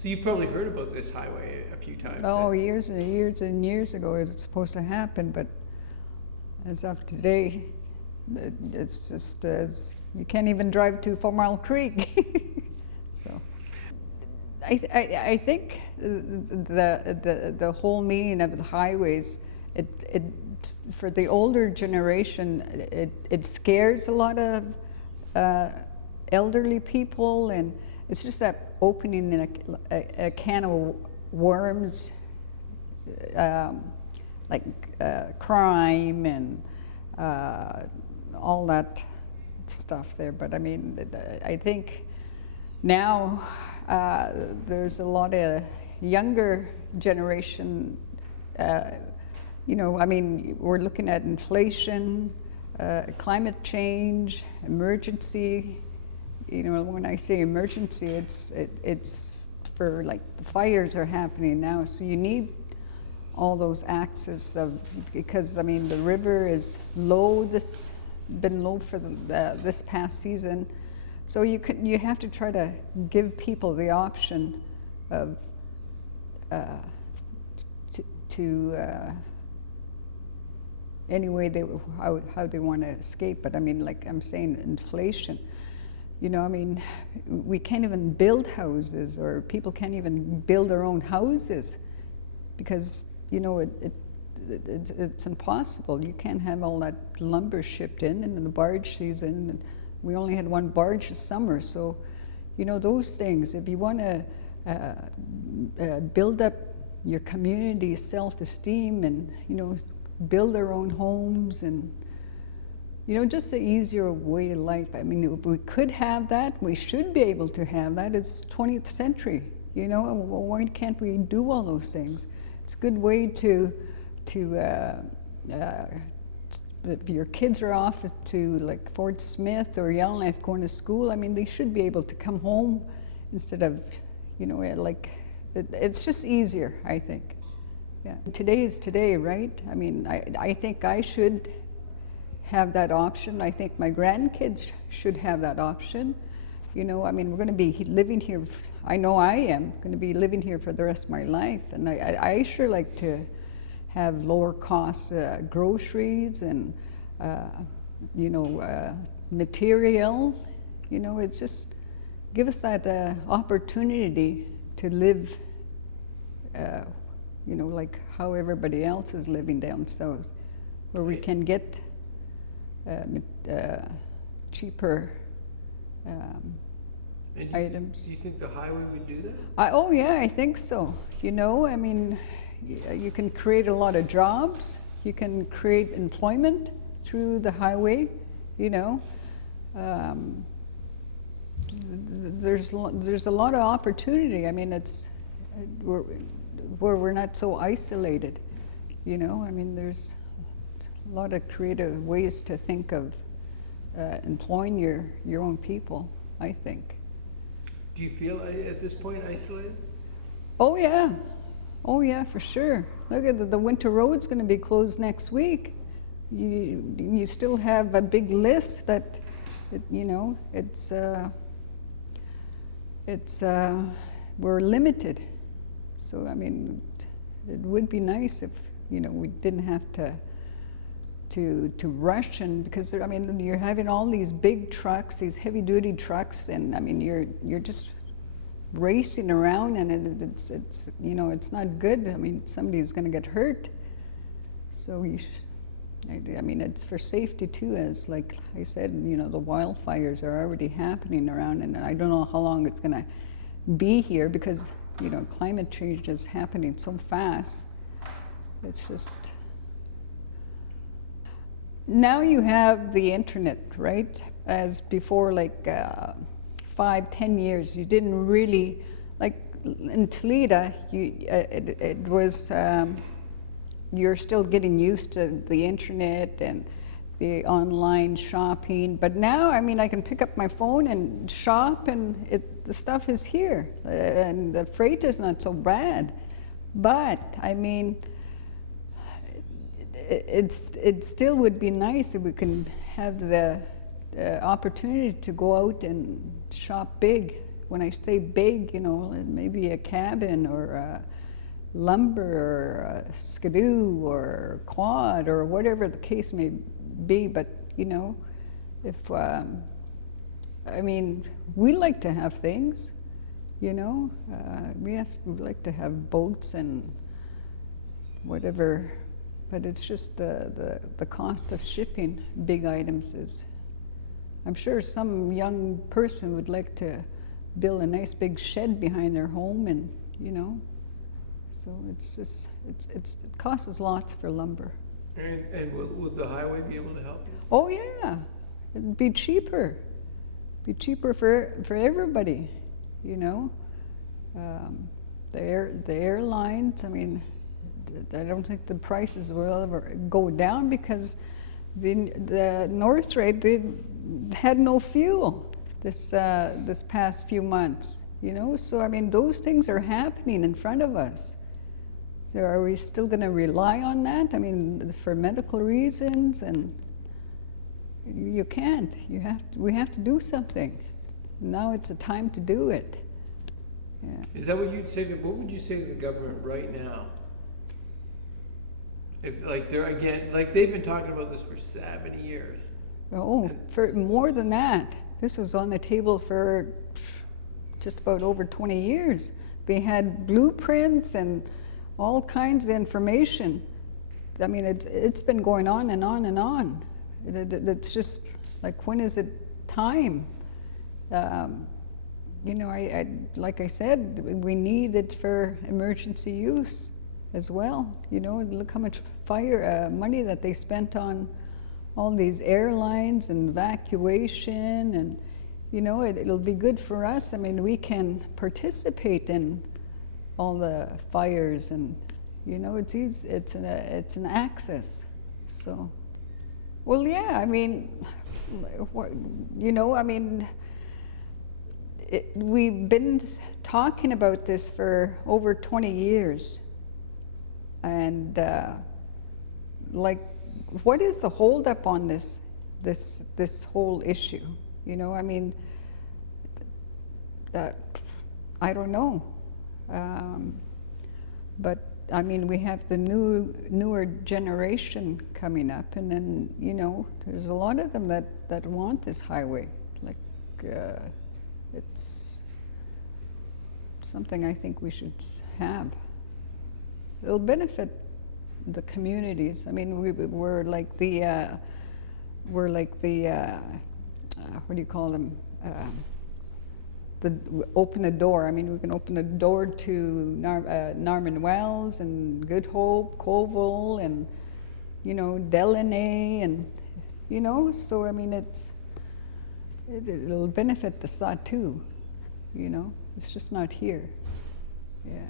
So you've probably heard about this highway a few times. Oh, years and years and years ago it was supposed to happen, but as of today, it's just you can't even drive to 4 Mile Creek. So I think the whole meaning of the highways, it for the older generation, it scares a lot of elderly people, and it's just that opening in a can of worms, like crime and all that stuff there. But I mean, I think now there's a lot of younger generation, you know, I mean, we're looking at inflation, climate change, emergency. You know, when I say emergency, it's for, like, the fires are happening now, so you need all those access of, because I mean the river is low, been low for this past season, so you have to try to give people the option of any way how they want to escape. But I mean, like I'm saying, inflation. You know, I mean, we can't even build houses, or people can't even build their own houses because, you know, it's impossible. You can't have all that lumber shipped in the barge season. And we only had one barge this summer, so, you know, those things. If you want to build up your community's self-esteem and, you know, build their own homes and, you know, just an easier way of life. I mean, if we could have that, we should be able to have that. It's 20th century, you know, why can't we do all those things? It's a good way to if your kids are off to, like, Fort Smith or Yellowknife going to school, I mean, they should be able to come home instead of, you know, like, it's just easier, I think. Yeah. Today is today, right? I mean, I think I should have that option. I think my grandkids should have that option. You know, I mean, we're going to be living here, I know I am going to be living here for the rest of my life, and I sure like to have lower cost groceries and, you know, material. You know, it's just give us that opportunity to live, you know, like how everybody else is living down south, where we can get cheaper items. Do you think the highway would do that? Oh yeah, I think so. You know, I mean, you can create a lot of jobs. You can create employment through the highway. You know, there's a lot of opportunity. I mean, it's where we're not so isolated. You know, I mean, there's a lot of creative ways to think of employing your own people, I think. Do you feel at this point isolated? Oh yeah, for sure. Look at the winter road's going to be closed next week. You still have a big list that, you know, we're limited. So I mean, it would be nice if, you know, we didn't have to rush, and because I mean, you're having all these big trucks, these heavy-duty trucks, and I mean, you're just racing around, and it's you know, it's not good. I mean, somebody's going to get hurt. So you should, I mean, it's for safety too, as like I said, you know, the wildfires are already happening around, and I don't know how long it's going to be here because, you know, climate change is happening so fast. It's just, now you have the internet, right? As before, like 5-10 years, you didn't really, like in Tulita, it was, you're still getting used to the internet and the online shopping. But now, I mean, I can pick up my phone and shop, and the stuff is here, and the freight is not so bad. But I mean, it still would be nice if we can have the opportunity to go out and shop big when I say big, you know, maybe a cabin or lumber or a skidoo or quad or whatever the case may be. But, you know, if, I mean, we like to have things, you know. We like to have boats and whatever, but it's just the cost of shipping big items is. I'm sure some young person would like to build a nice big shed behind their home, and you know, so it's just it costs us lots for lumber. And will the highway be able to help you? Oh yeah, it'd be cheaper for everybody, you know. The airlines, I mean, I don't think the prices will ever go down because the North Rate, they had no fuel this past few months, you know. So I mean, those things are happening in front of us. So are we still going to rely on that? I mean, for medical reasons, and you can't. We have to do something. Now it's a time to do it. Yeah. Is that what you'd say? What would you say to the government right now? If, like they've been talking about this for 7 years. Oh, for more than that. This was on the table for just about over 20 years. They had blueprints and all kinds of information. I mean, it's been going on and on and on. It's just like, when is it time? You know, like I said, we need it for emergency use as well. You know, look how much money that they spent on all these airlines and evacuation, and you know, it'll be good for us. I mean, we can participate in all the fires, and you know, it's easy. It's an access. So, well, yeah. I mean, you know, I mean, we've been talking about this for over 20 years, and like, what is the holdup on this whole issue? You know, I mean, I don't know. But I mean, we have the newer generation coming up, and then, you know, there's a lot of them that want this highway. Like, it's something I think we should have. It'll benefit the communities. I mean, we're like the what do you call them? Open the door. I mean, we can open the door to Norman Wells and Good Hope, Colville, and you know, Delaney, and you know. So I mean, it'll benefit the Sahtu. You know, it's just not here. Yeah.